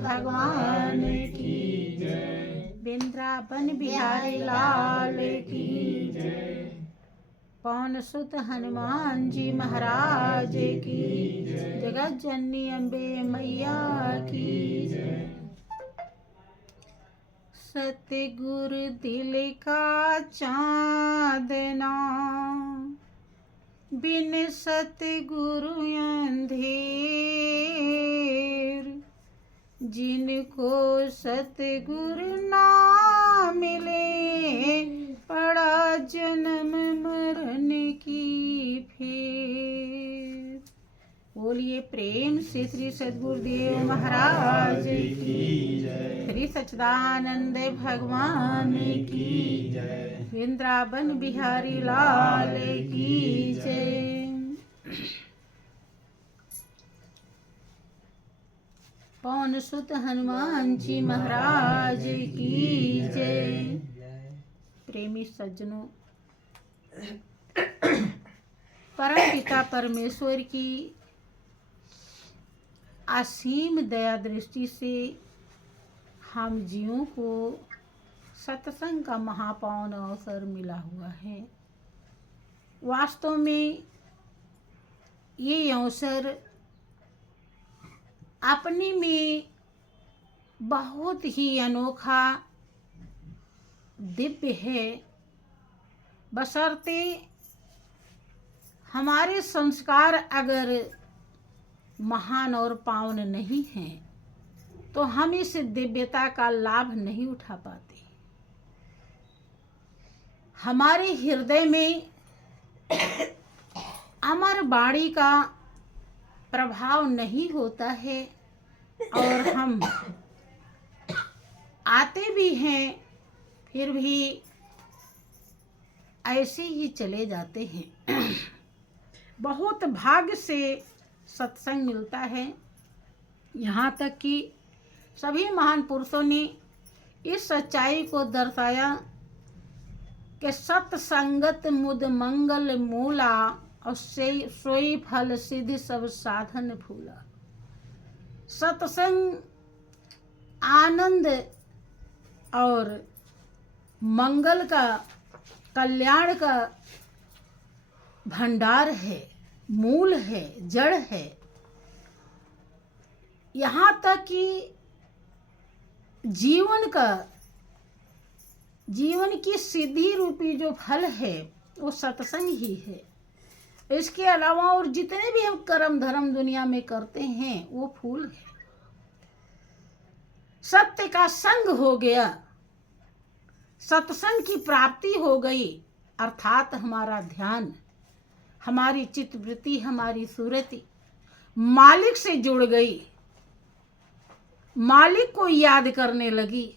भगवान की जय। वृंदावन बिहारी लाल की जय। पवन सुत हनुमान जी महाराज की जय। जगत जननी अम्बे मैया की जय। सतगुरु दिल का चांदना, बिन सतगुरु अंधेर। जिनको सतगुरु ना मिले, पड़ा जन्म मरण की फेर। बोलिए प्रेम से श्री सद्गुरुदेव महाराज की जय। श्री सच्चिदानंद भगवान की जय। वृंदावन बिहारी लाल की जय। पवन सुत हनुमान जी महाराज की जय। प्रेमी सज्जनों, परम पिता परमेश्वर की असीम दया दृष्टि से हम जीवों को सत्संग का महापावन अवसर मिला हुआ है। वास्तव में ये अवसर अपने में बहुत ही अनोखा दिव्य है, बशर्ते हमारे संस्कार अगर महान और पावन नहीं हैं तो हम इस दिव्यता का लाभ नहीं उठा पाते। हमारे हृदय में अमर वाणी का प्रभाव नहीं होता है और हम आते भी हैं फिर भी ऐसे ही चले जाते हैं। बहुत भाग्य से सत्संग मिलता है। यहाँ तक कि सभी महान पुरुषों ने इस सच्चाई को दर्शाया कि सत्संगत मुद मंगल मूला और सोई फल सिद्धि सब साधन फूला। सत्संग आनंद और मंगल का, कल्याण का भंडार है, मूल है, जड़ है। यहाँ तक कि जीवन की सिद्धि रूपी जो फल है वो सत्संग ही है। इसके अलावा और जितने भी हम कर्म धर्म दुनिया में करते हैं वो फूल है। सत्य का संग हो गया, सत्संग की प्राप्ति हो गई, अर्थात हमारा ध्यान, हमारी चित्तवृत्ति, हमारी सुरति मालिक से जुड़ गई, मालिक को याद करने लगी,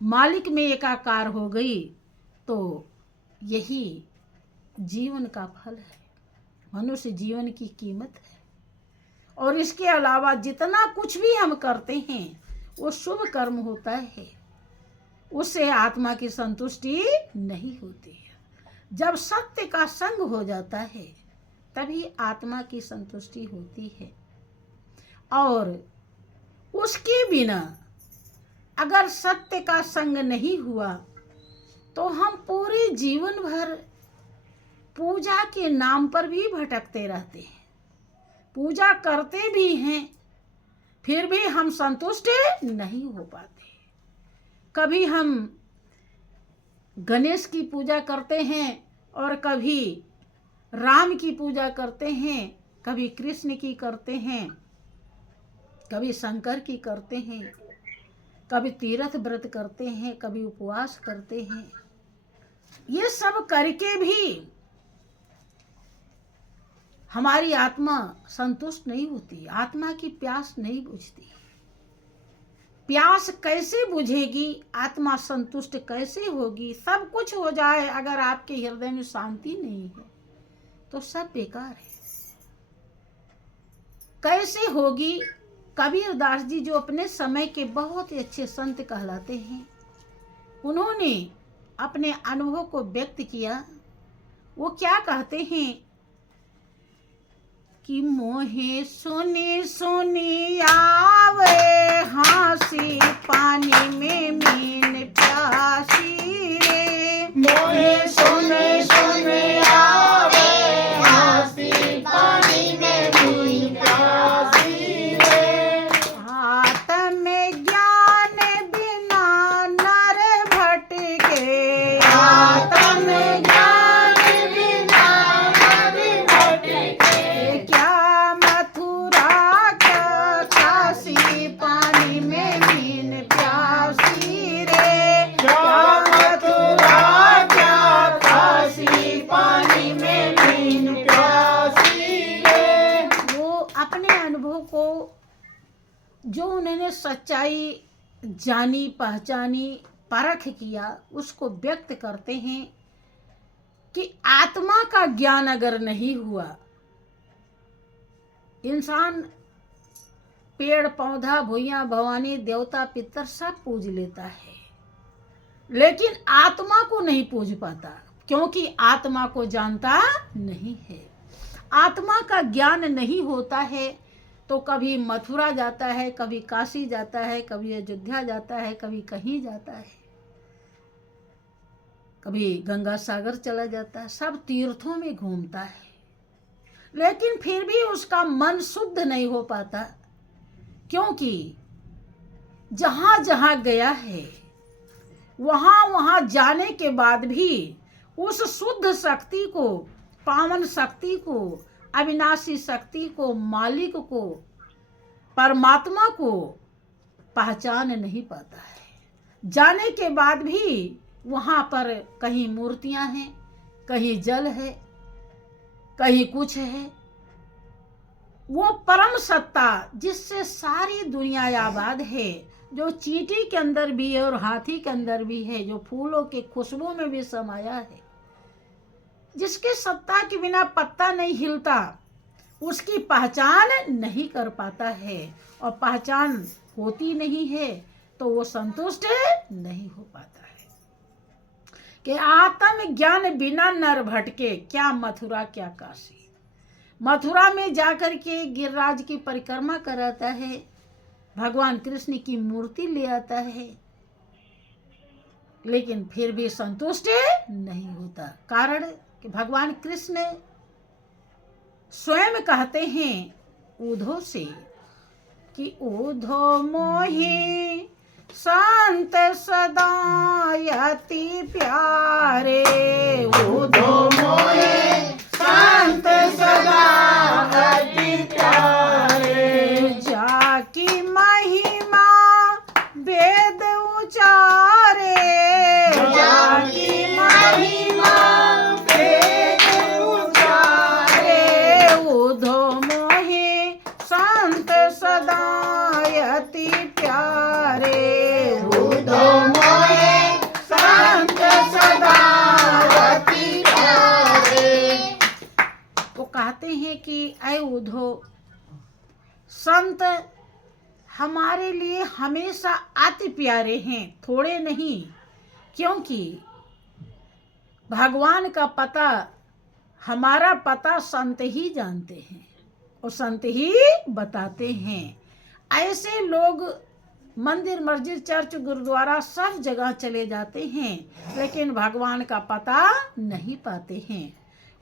मालिक में एकाकार हो गई, तो यही जीवन का फल है, मनुष्य जीवन की कीमत है। और इसके अलावा जितना कुछ भी हम करते हैं वो शुभ कर्म होता है, उससे आत्मा की संतुष्टि नहीं होती है। जब सत्य का संग हो जाता है तभी आत्मा की संतुष्टि होती है। और उसके बिना अगर सत्य का संग नहीं हुआ तो हम पूरे जीवन भर पूजा के नाम पर भी भटकते रहते हैं। पूजा करते भी हैं फिर भी हम संतुष्ट नहीं हो पाते। कभी हम गणेश की पूजा करते हैं और कभी राम की पूजा करते हैं, कभी कृष्ण की करते हैं, कभी शंकर की करते हैं, कभी तीर्थ व्रत करते हैं, कभी उपवास करते हैं। ये सब करके भी हमारी आत्मा संतुष्ट नहीं होती, आत्मा की प्यास नहीं बुझती। प्यास कैसे बुझेगी, आत्मा संतुष्ट कैसे होगी? सब कुछ हो जाए अगर आपके हृदय में शांति नहीं है तो सब बेकार है। कैसे होगी? कबीरदास जी जो अपने समय के बहुत ही अच्छे संत कहलाते हैं, उन्होंने अपने अनुभव को व्यक्त किया। वो क्या कहते हैं कि मोहे सुनी सुनी आवे पानी में मीन प्यासी रे, क्या मथुरा क्या काशी, पानी में मीन प्यासी रे। वो अपने अनुभव को जो उन्होंने सच्चाई जानी, पहचानी, परख किया, उसको व्यक्त करते हैं कि आत्मा का ज्ञान अगर नहीं हुआ, इंसान पेड़ पौधा भुइयां भवानी देवता पितर सब पूज लेता है, लेकिन आत्मा को नहीं पूज पाता, क्योंकि आत्मा को जानता नहीं है। आत्मा का ज्ञान नहीं होता है तो कभी मथुरा जाता है, कभी काशी जाता है, कभी अयोध्या जाता है, कभी कहीं जाता है, कभी गंगा सागर चला जाता है, सब तीर्थों में घूमता है, लेकिन फिर भी उसका मन शुद्ध नहीं हो पाता, क्योंकि जहां जहां गया है वहां वहां जाने के बाद भी उस शुद्ध शक्ति को, पावन शक्ति को, अविनाशी शक्ति को, मालिक को, परमात्मा को पहचान नहीं पाता है। जाने के बाद भी वहां पर कहीं मूर्तियां हैं, कहीं जल है, कहीं कुछ है। वो परम सत्ता जिससे सारी दुनिया आबाद है, जो चींटी के अंदर भी है और हाथी के अंदर भी है, जो फूलों के खुशबू में भी समाया है, जिसके सत्ता के बिना पत्ता नहीं हिलता, उसकी पहचान नहीं कर पाता है, और पहचान होती नहीं है तो वो संतुष्ट नहीं हो पाता है। कि आत्म ज्ञान बिना नर भटके, क्या मथुरा क्या काशी। मथुरा में जाकर के गिरिराज की परिक्रमा कराता है, भगवान कृष्ण की मूर्ति ले आता है, लेकिन फिर भी संतुष्ट नहीं होता। कारण कि भगवान कृष्ण स्वयं कहते हैं उद्धव से कि उद्धव मोहि संत सदा यति प्यारे, उद्धव मोहि संत सदा यति प्यारे, जाकी महिमा वेद उचारे, जाकी महिमा वेद उचारे, उद्धव मोहि संत सदा यति प्यारे, उद्धव मोहि संत सदा यति प्यारे। वो कहते हैं कि ऐ उद्धव, संत हमारे लिए हमेशा अति प्यारे हैं, थोड़े नहीं, क्योंकि भगवान का पता, हमारा पता संत ही जानते हैं और संत ही बताते हैं। ऐसे लोग मंदिर, मस्जिद, चर्च, गुरुद्वारा सब जगह चले जाते हैं, लेकिन भगवान का पता नहीं पाते हैं।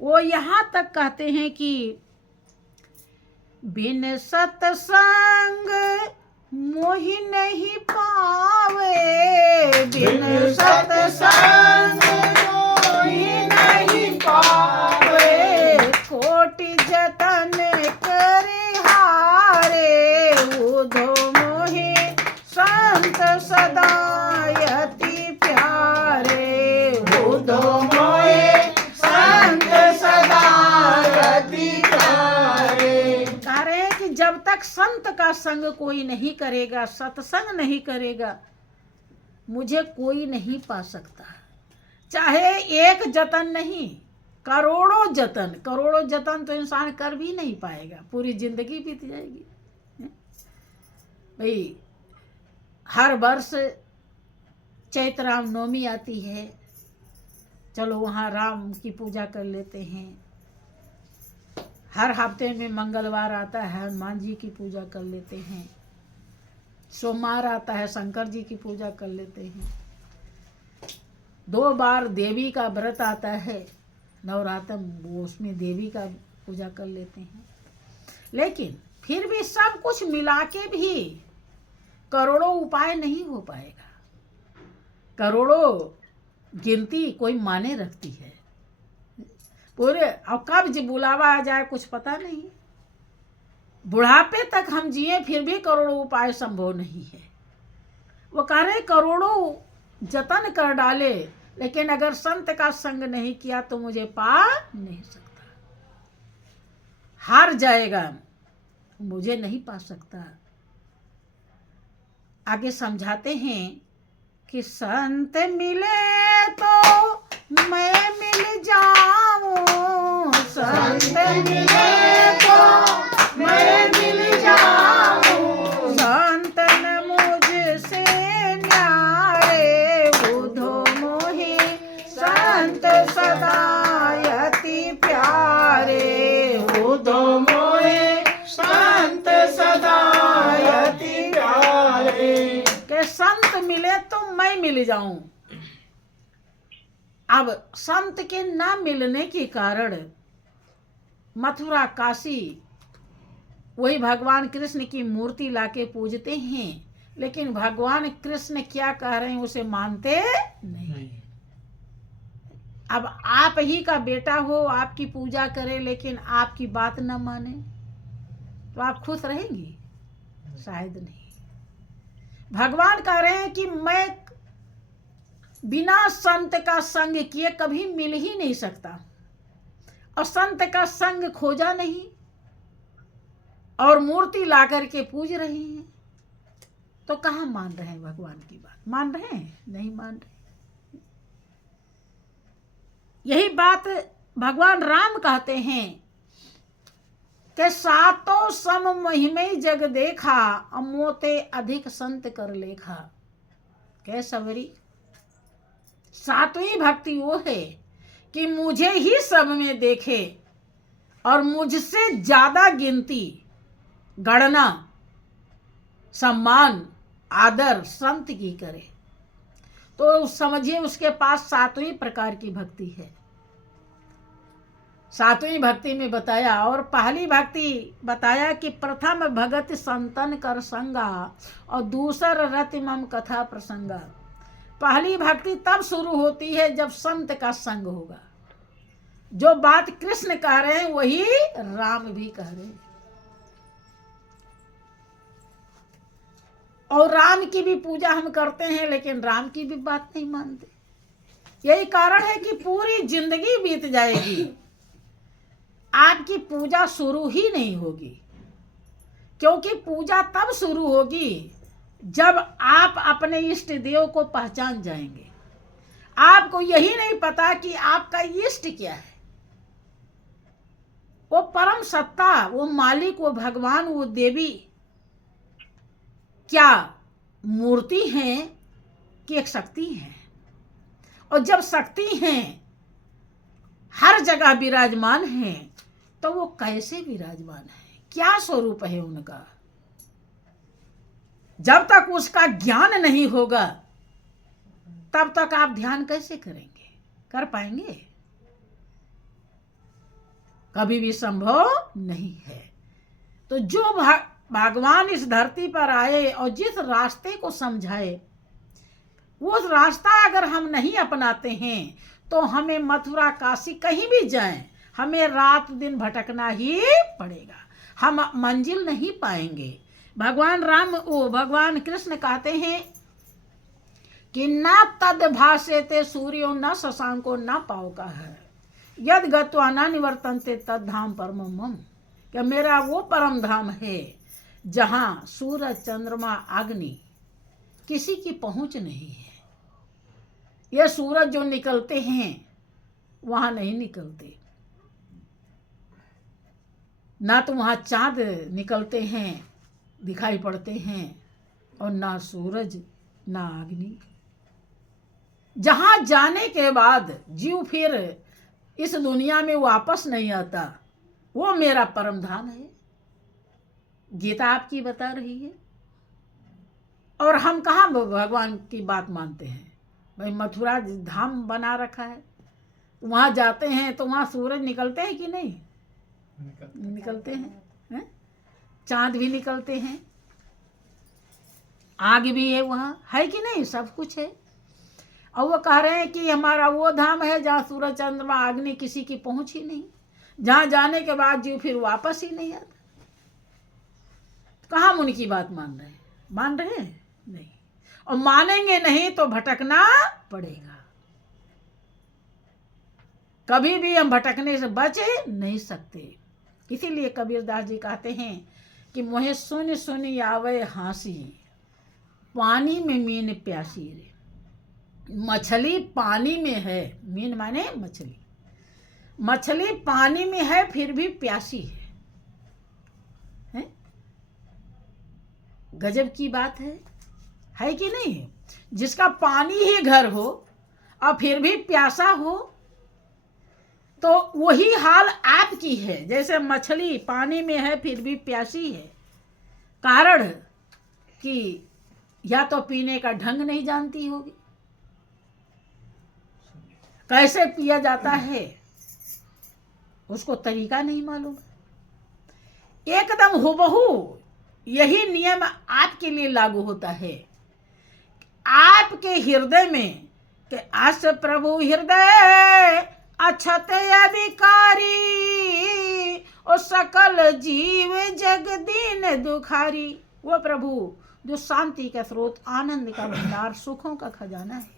वो यहाँ तक कहते हैं कि बिन सत्संग मोहि नहीं पावे, बिन सत्संग मोहि नहीं पावे, कोटि जतन करे हारे, उद्धव मोहि संत सदा यति प्यारे, उद्धव मोहि संत सदा यति प्यारे। कह रहे हैं कि जब तक संत का संग कोई नहीं करेगा, सत्संग नहीं करेगा, मुझे कोई नहीं पा सकता। चाहे एक जतन नहीं, करोड़ों जतन, करोड़ों जतन तो इंसान कर भी नहीं पाएगा, पूरी जिंदगी बीत जाएगी। भाई हर वर्ष चैत्र राम नवमी आती है, चलो वहाँ राम की पूजा कर लेते हैं। हर हफ्ते में मंगलवार आता है, हनुमान जी की पूजा कर लेते हैं। सोमवार आता है, शंकर जी की पूजा कर लेते हैं। 2 बार देवी का व्रत आता है, नवरात्र, वो उसमें देवी का पूजा कर लेते हैं। लेकिन फिर भी सब कुछ मिला के भी करोड़ों उपाय नहीं हो पाएगा। करोड़ों गिनती कोई माने रखती है पूरे, और कब जी बुलावा आ जाए कुछ पता नहीं। बुढ़ापे तक हम जिए फिर भी करोड़ों उपाय संभव नहीं है। वो कह रहे करोड़ों जतन कर डाले, लेकिन अगर संत का संग नहीं किया तो मुझे पा नहीं सकता, हार जाएगा, मुझे नहीं पा सकता। आगे समझाते हैं कि संत मिले तो मैं मिल जाऊं, संत मिले तो मैं मिल जाऊं, संत न मुझसे न्यारे, बुधो मोहि संत सदा यति प्यारे, बुधो मोहि संत सदा यति प्यारे। के संत मिले तो मैं मिल जाऊं। अब संत के न मिलने के कारण मथुरा काशी वही भगवान कृष्ण की मूर्ति लाके पूजते हैं, लेकिन भगवान कृष्ण क्या कह रहे हैं उसे मानते नहीं। अब आप ही का बेटा हो, आपकी पूजा करे, लेकिन आपकी बात न माने तो आप खुश रहेंगी? शायद नहीं। भगवान कह रहे हैं कि मैं बिना संत का संग किए कभी मिल ही नहीं सकता, और संत का संग खोजा नहीं और मूर्ति ला करके पूज रही हैं, तो कहाँ मान रहे हैं भगवान की बात? मान रहे हैं? नहीं मान रहे। यही बात भगवान राम कहते हैं कि सातों सम महिमे जग देखा, अमोते अधिक संत कर लेखा। क्या सवरी? सातवीं भक्ति वो है कि मुझे ही सब में देखे और मुझसे ज्यादा गिनती, गणना, सम्मान, आदर संत की करे, तो समझिए उसके पास सातवीं प्रकार की भक्ति है। सातवीं भक्ति में बताया, और पहली भक्ति बताया कि प्रथम भगत संतन कर संगा और दूसर रति मम कथा प्रसंगा। पहली भक्ति तब शुरू होती है जब संत का संग होगा। जो बात कृष्ण कह रहे हैं वही राम भी कह रहे हैं, और राम की भी पूजा हम करते हैं, लेकिन राम की भी बात नहीं मानते। यही कारण है कि पूरी जिंदगी बीत जाएगी, आपकी पूजा शुरू ही नहीं होगी। क्योंकि पूजा तब शुरू होगी जब आप अपने इष्ट देव को पहचान जाएंगे। आपको यही नहीं पता कि आपका इष्ट क्या है। वो परम सत्ता, वो मालिक, वो भगवान, वो देवी क्या मूर्ति है कि एक शक्ति है? और जब शक्ति है, हर जगह विराजमान है, तो वो कैसे विराजमान है? क्या स्वरूप है उनका? जब तक उसका ज्ञान नहीं होगा तब तक आप ध्यान कैसे करेंगे? कर पाएंगे? कभी भी संभव नहीं है। तो जो भगवान इस धरती पर आए और जिस रास्ते को समझाए, वो रास्ता अगर हम नहीं अपनाते हैं तो हमें मथुरा काशी कहीं भी जाएं, हमें रात दिन भटकना ही पड़ेगा, हम मंजिल नहीं पाएंगे। भगवान कृष्ण कहते हैं कि न तद भासेते सूर्यो न शशांको न पावका है, यद गत्वा न निवर्तन्ते तद धाम परमं मम। कि मेरा वो परम धाम है जहां सूरज, चंद्रमा, अग्नि किसी की पहुंच नहीं है। ये सूरज जो निकलते हैं वहां नहीं निकलते, ना तो वहां चांद निकलते हैं, दिखाई पड़ते हैं, और ना सूरज, ना अग्नि। जहां जाने के बाद जीव फिर इस दुनिया में वापस नहीं आता, वो मेरा परम धाम है। गीता आपकी बता रही है। और हम कहाँ भगवान की बात मानते हैं? भाई मथुरा धाम बना रखा है, वहां जाते हैं तो वहां सूरज निकलते हैं कि नहीं? निकलते हैं, चांद भी निकलते हैं, आग भी है, वहां है कि नहीं? सब कुछ है। और वो कह रहे हैं कि हमारा वो धाम है जहाँ सूरज, चंद्रमा, अग्नि किसी की पहुंच ही नहीं, जहाँ जाने के बाद जीव फिर वापस ही नहीं आता। कहाँ हम उनकी बात मान रहे हैं? मान रहे हैं? नहीं। और मानेंगे नहीं तो भटकना पड़ेगा। कभी भी हम भटकने से बच नहीं सकते। इसीलिए कबीरदास जी कहते हैं कि मोहे सुन सुन आवे हांसी, पानी में मीन प्यासी रे। मछली पानी में है, मीन माने मछली, मछली पानी में है फिर भी प्यासी है? गजब की बात है कि नहीं? जिसका पानी ही घर हो और फिर भी प्यासा हो, तो वही हाल आपकी है। जैसे मछली पानी में है फिर भी प्यासी है, कारण कि या तो पीने का ढंग नहीं जानती होगी, कैसे पिया जाता है उसको तरीका नहीं मालूम। एकदम हुबहू यही नियम आपके लिए लागू होता है। आपके हृदय में कि अस प्रभु हृदय अछत अधिकारी, और सकल जीव जग दीन दुखारी। वो प्रभु जो शांति का स्रोत, आनंद का भंडार, सुखों का खजाना है,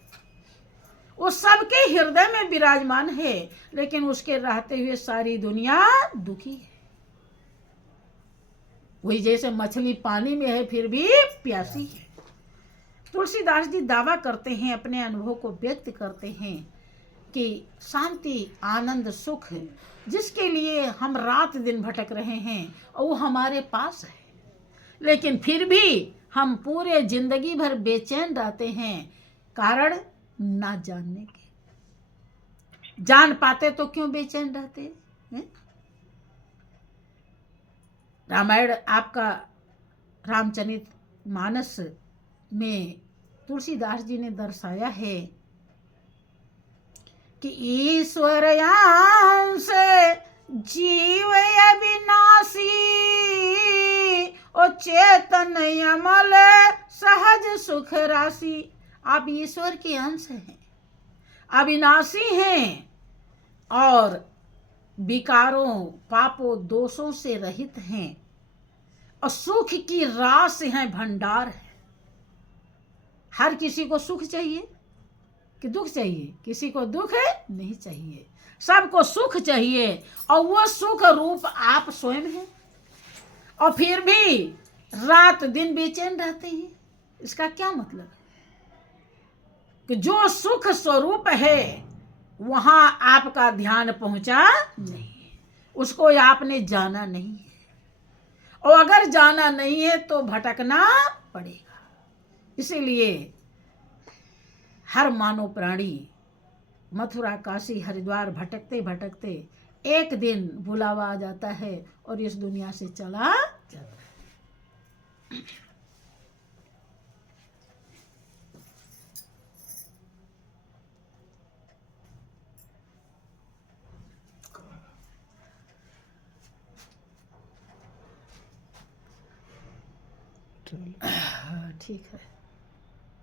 वो सबके हृदय में विराजमान है, लेकिन उसके रहते हुए सारी दुनिया दुखी है। वही जैसे मछली पानी में है फिर भी प्यासी है। तुलसीदास जी दावा करते हैं, अपने अनुभव को व्यक्त करते हैं कि शांति, आनंद, सुख जिसके लिए हम रात दिन भटक रहे हैं और वो हमारे पास है, लेकिन फिर भी हम पूरे जिंदगी भर बेचैन रहते हैं, कारण ना जानने के। जान पाते तो क्यों बेचैन रहते हैं? रामायण आपका रामचरित मानस में तुलसीदास जी ने दर्शाया है कि ईश्वर अंश जीव अविनाशी, और चेतन अमल सहज सुख राशि। आप ईश्वर के अंश हैं, अविनाशी हैं, और विकारों, पापों, दोषों से रहित हैं, और सुख की रास है, भंडार है। हर किसी को सुख चाहिए कि दुख चाहिए? किसी को दुख नहीं चाहिए, सबको सुख चाहिए, और वो सुख रूप आप स्वयं हैं, और फिर भी रात दिन बेचैन रहते हैं। इसका क्या मतलब है? कि जो सुख स्वरूप है वहां आपका ध्यान पहुंचा नहीं है, उसको आपने जाना नहीं है, और अगर जाना नहीं है तो भटकना पड़ेगा। इसीलिए हर मानव प्राणी मथुरा, काशी, हरिद्वार भटकते भटकते एक दिन बुलावा आ जाता है और इस दुनिया से चला जाता है। ठीक है।